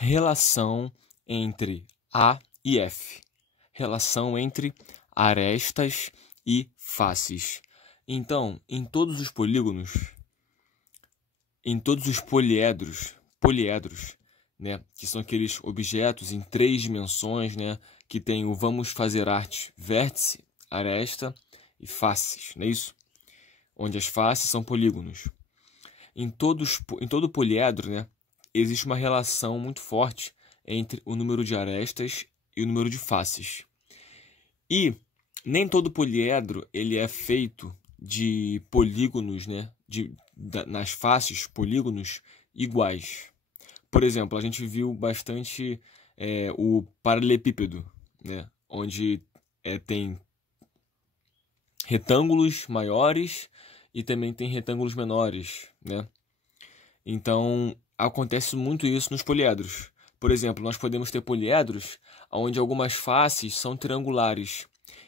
relação entre A e F. Relação entre arestas e faces. Então, em todos os polígonos, em todos os poliedros, né, que são aqueles objetos em 3 dimensões, né, que tem o vamos fazer arte, vértice, aresta e faces, não é isso? Onde as faces são polígonos. Em todo poliedro, né, existe uma relação muito forte entre o número de arestas e o número de faces. E nem todo poliedro ele é feito de polígonos, né, nas faces, polígonos iguais. Por exemplo, a gente viu bastante o paralelepípedo, né, onde tem retângulos maiores e também tem retângulos menores, né? Então, acontece muito isso nos poliedros. Por exemplo, nós podemos ter poliedros onde algumas faces são triangulares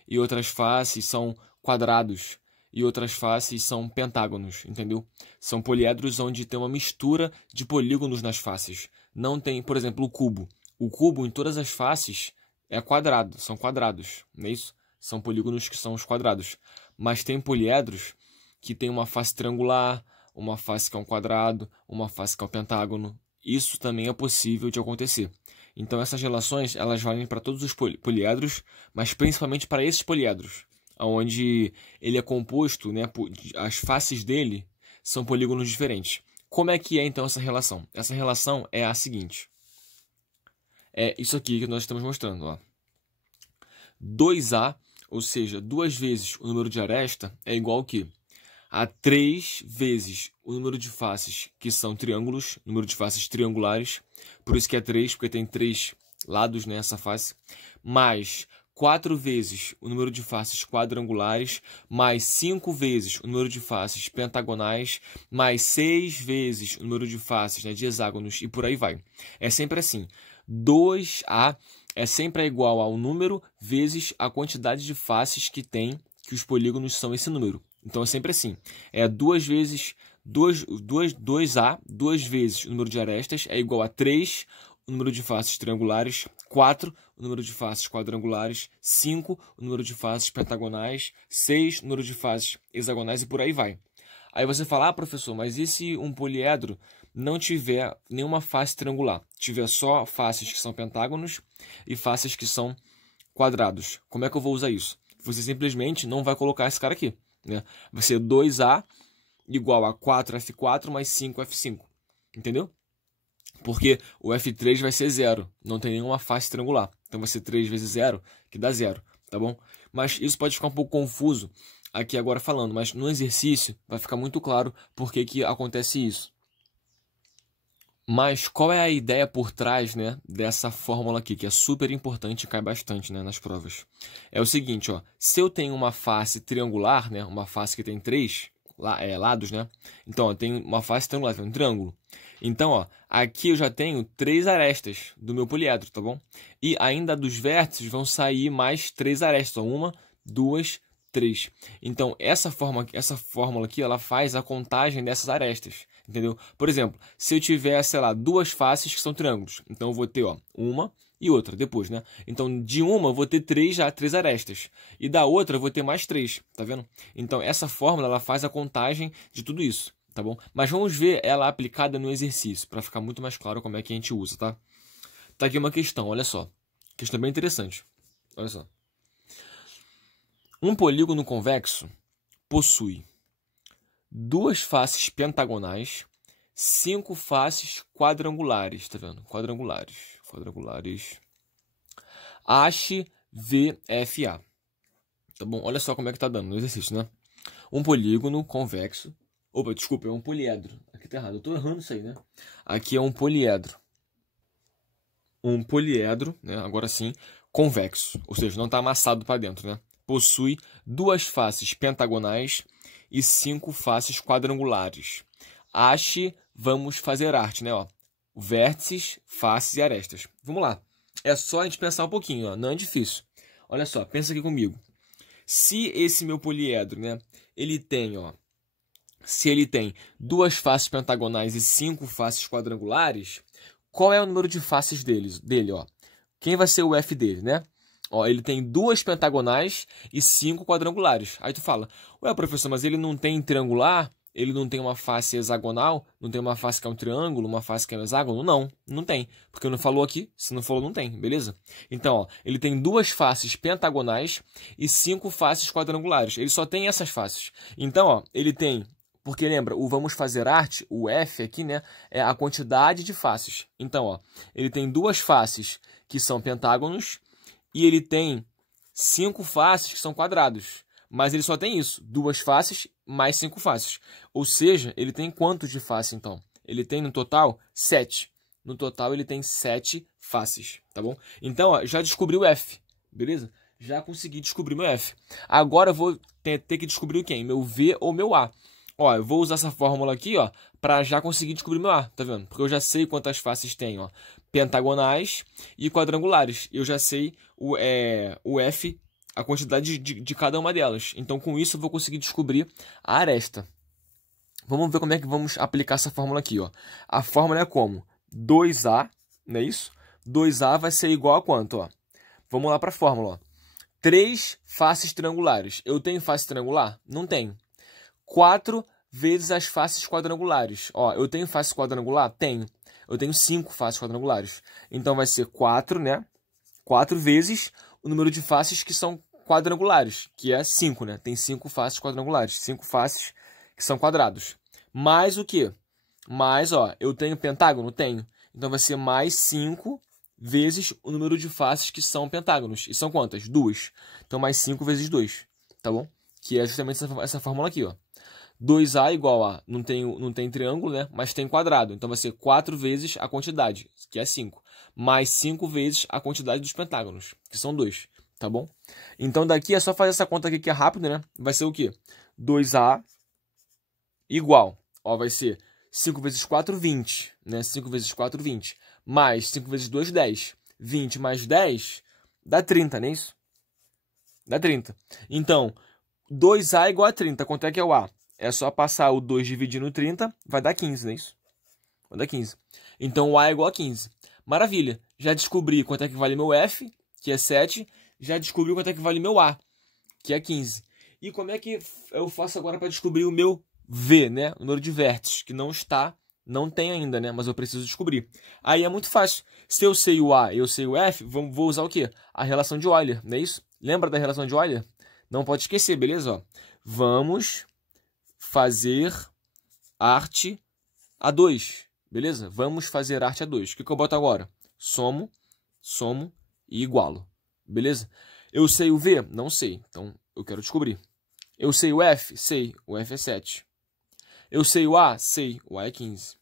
e outras faces são quadrados e outras faces são pentágonos, entendeu? São poliedros onde tem uma mistura de polígonos nas faces. Não tem, por exemplo, o cubo. O cubo em todas as faces é quadrado, são quadrados, não é isso? São polígonos que são os quadrados. Mas tem poliedros que tem uma face triangular, uma face que é um quadrado, uma face que é um pentágono. Isso também é possível de acontecer. Então essas relações elas valem para todos os poliedros, mas principalmente para esses poliedros, onde ele é composto, né, as faces dele são polígonos diferentes. Como é que é então essa relação? Essa relação é a seguinte. É isso aqui que nós estamos mostrando, ó. 2A, ou seja, 2 vezes o número de aresta é igual ao quê? A 3 vezes o número de faces que são triângulos, número de faces triangulares, por isso que é 3, porque tem 3 lados nessa face, mais 4 vezes o número de faces quadrangulares, mais 5 vezes o número de faces pentagonais, mais 6 vezes o número de faces, né, de hexágonos, e por aí vai. É sempre assim. 2A é sempre igual ao número vezes a quantidade de faces que tem, que os polígonos são esse número. Então é sempre assim. É 2 vezes 2A, 2 vezes o número de arestas é igual a 3 o número de faces triangulares, 4 o número de faces quadrangulares, 5 o número de faces pentagonais, 6 o número de faces hexagonais e por aí vai. Aí você fala, professor, mas e se um poliedro não tiver nenhuma face triangular? Tiver só faces que são pentágonos e faces que são quadrados. Como é que eu vou usar isso? Você simplesmente não vai colocar esse cara aqui, né? Vai ser 2A igual a 4F4 mais 5F5. Entendeu? Porque o F3 vai ser 0. Não tem nenhuma face triangular. Então vai ser 3 vezes 0, que dá 0. Tá bom? Mas isso pode ficar um pouco confuso aqui agora falando. Mas no exercício vai ficar muito claro por que acontece isso. Mas qual é a ideia por trás, né, dessa fórmula aqui, que é super importante e cai bastante, né, nas provas? É o seguinte, ó, se eu tenho uma face triangular, né, uma face que tem 3 lados, né? Então, ó, tem uma face triangular, tem um triângulo. Então, ó, aqui eu já tenho 3 arestas do meu poliedro, tá bom? E ainda dos vértices vão sair mais 3 arestas, ó, 1, 2, 3. Então, essa fórmula aqui, ela faz a contagem dessas arestas, entendeu? Por exemplo, se eu tiver, sei lá, 2 faces que são triângulos, então eu vou ter, ó, uma e outra depois, né? Então, de uma eu vou ter 3 arestas. E da outra eu vou ter mais 3, tá vendo? Então, essa fórmula, ela faz a contagem de tudo isso, tá bom? Mas vamos ver ela aplicada no exercício, para ficar muito mais claro como é que a gente usa, tá? Tá aqui uma questão, olha só. Questão bem interessante. Olha só. Um polígono convexo possui 2 faces pentagonais, 5 faces quadrangulares, tá vendo? Quadrangulares. Ache VFA. Tá bom? Olha só como é que tá dando no exercício, né? Um polígono convexo. Opa, desculpa, é um poliedro. Aqui tá errado, eu tô errando isso aí, né? Aqui é um poliedro. Um poliedro, né? Agora sim, convexo. Ou seja, não tá amassado para dentro, né? Possui 2 faces pentagonais e 5 faces quadrangulares. Ache, vamos fazer arte, né? Ó, vértices, faces e arestas. Vamos lá. É só a gente pensar um pouquinho, ó. Não é difícil. Olha só, pensa aqui comigo. Se esse meu poliedro, né, ele tem, ó, se ele tem 2 faces pentagonais e 5 faces quadrangulares, qual é o número de faces dele, ó? Quem vai ser o f dele, né? Ó, ele tem 2 pentagonais e 5 quadrangulares. Aí tu fala, ué, professor, mas ele não tem triangular? Ele não tem uma face hexagonal? Não tem uma face que é um triângulo, uma face que é um hexágono? Não, não tem. Porque não falou aqui, se não falou, não tem, beleza? Então, ó, ele tem 2 faces pentagonais e 5 faces quadrangulares. Ele só tem essas faces. Então, ó, ele tem... Porque lembra, o vamos fazer arte, o F aqui, né, é a quantidade de faces. Então, ó, ele tem 2 faces que são pentágonos e ele tem 5 faces que são quadrados. Mas ele só tem isso, 2 faces mais 5 faces. Ou seja, ele tem quantos de face, então? Ele tem, no total, 7. No total, ele tem 7 faces, tá bom? Então, ó, já descobri o F, beleza? Já consegui descobrir meu F. Agora eu vou ter que descobrir o quem? Meu V ou meu A. Ó, eu vou usar essa fórmula aqui, ó, para já conseguir descobrir meu A, tá vendo? Porque eu já sei quantas faces tem, ó, pentagonais e quadrangulares. Eu já sei o F, a quantidade de cada uma delas. Então, com isso, eu vou conseguir descobrir a aresta. Vamos ver como é que vamos aplicar essa fórmula aqui, ó. A fórmula é como? 2A, não é isso? 2A vai ser igual a quanto, ó? Vamos lá para a fórmula, ó. 3 faces triangulares. Eu tenho face triangular? Não tenho. 4 vezes as faces quadrangulares. Ó, eu tenho face quadrangular? Tenho. Eu tenho 5 faces quadrangulares. Então, vai ser 4, né? 4 vezes o número de faces que são quadrangulares, que é 5, né? Tem 5 faces quadrangulares. 5 faces que são quadrados. Mais o quê? Mais, ó, eu tenho pentágono? Tenho. Então, vai ser mais 5 vezes o número de faces que são pentágonos. E são quantas? 2. Então, mais 5 vezes 2, tá bom? Que é justamente essa fórmula aqui, ó. 2A igual a, não tem triângulo, né? Mas tem quadrado. Então, vai ser 4 vezes a quantidade, que é 5. Mais 5 vezes a quantidade dos pentágonos, que são 2. Tá bom? Então, daqui é só fazer essa conta aqui que é rápido, né? Vai ser o quê? 2A igual. Ó, vai ser 5 vezes 4, 20. Né? 5 vezes 4, 20. Mais 5 vezes 2, 10. 20 mais 10 dá 30, não é isso? Dá 30. Então, 2A igual a 30. Quanto é que é o A? É só passar o 2 dividindo 30, vai dar 15, não é isso? Vai dar 15. Então, o A é igual a 15. Maravilha. Já descobri quanto é que vale meu F, que é 7. Já descobri quanto é que vale meu A, que é 15. E como é que eu faço agora para descobrir o meu V, né? O número de vértices, que não tem ainda, né? Mas eu preciso descobrir. Aí é muito fácil. Se eu sei o A e eu sei o F, vou usar o quê? A relação de Euler, não é isso? Lembra da relação de Euler? Não pode esquecer, beleza? Ó, vamos fazer arte a 2, beleza? Vamos fazer arte a 2. O que eu boto agora? Somo e igualo, beleza? Eu sei o V? Não sei, então eu quero descobrir. Eu sei o F? Sei, o F é 7. Eu sei o A? Sei, o A é 15.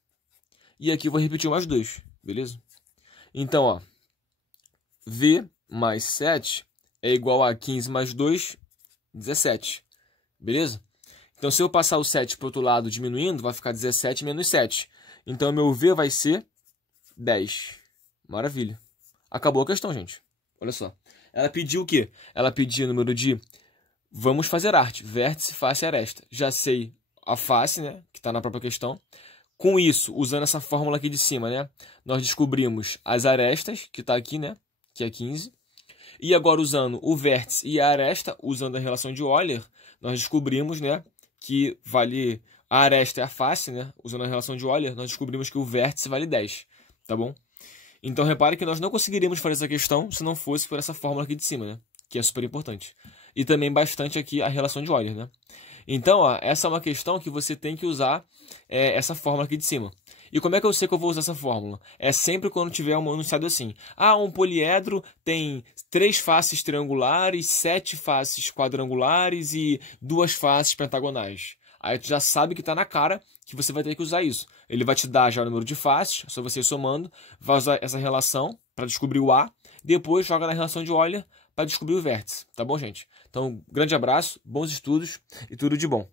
E aqui eu vou repetir mais 2, beleza? Então, ó, V mais 7 é igual a 15 mais 2, 17, beleza? Então, se eu passar o 7 para o outro lado diminuindo, vai ficar 17 menos 7. Então, meu V vai ser 10. Maravilha. Acabou a questão, gente. Olha só. Ela pediu o quê? Ela pediu o número de... Vamos fazer arte. Vértice, face e aresta. Já sei a face, né? Que está na própria questão. Com isso, usando essa fórmula aqui de cima, né? Nós descobrimos as arestas, que está aqui, né? Que é 15. E agora, usando o vértice e a aresta, usando a relação de Euler, nós descobrimos, né? Que vale a aresta é a face, né? Usando a relação de Euler, nós descobrimos que o vértice vale 10, tá bom? Então, repare que nós não conseguiríamos fazer essa questão se não fosse por essa fórmula aqui de cima, né? Que é super importante. E também bastante aqui a relação de Euler, né? Então, ó, essa é uma questão que você tem que usar essa fórmula aqui de cima. E como é que eu sei que eu vou usar essa fórmula? É sempre quando tiver um enunciado assim. Ah, um poliedro tem 3 faces triangulares, 7 faces quadrangulares e 2 faces pentagonais. Aí tu já sabe que está na cara que você vai ter que usar isso. Ele vai te dar já o número de faces, só você ir somando, vai usar essa relação para descobrir o A, depois joga na relação de Euler para descobrir o vértice. Tá bom, gente? Então, grande abraço, bons estudos e tudo de bom.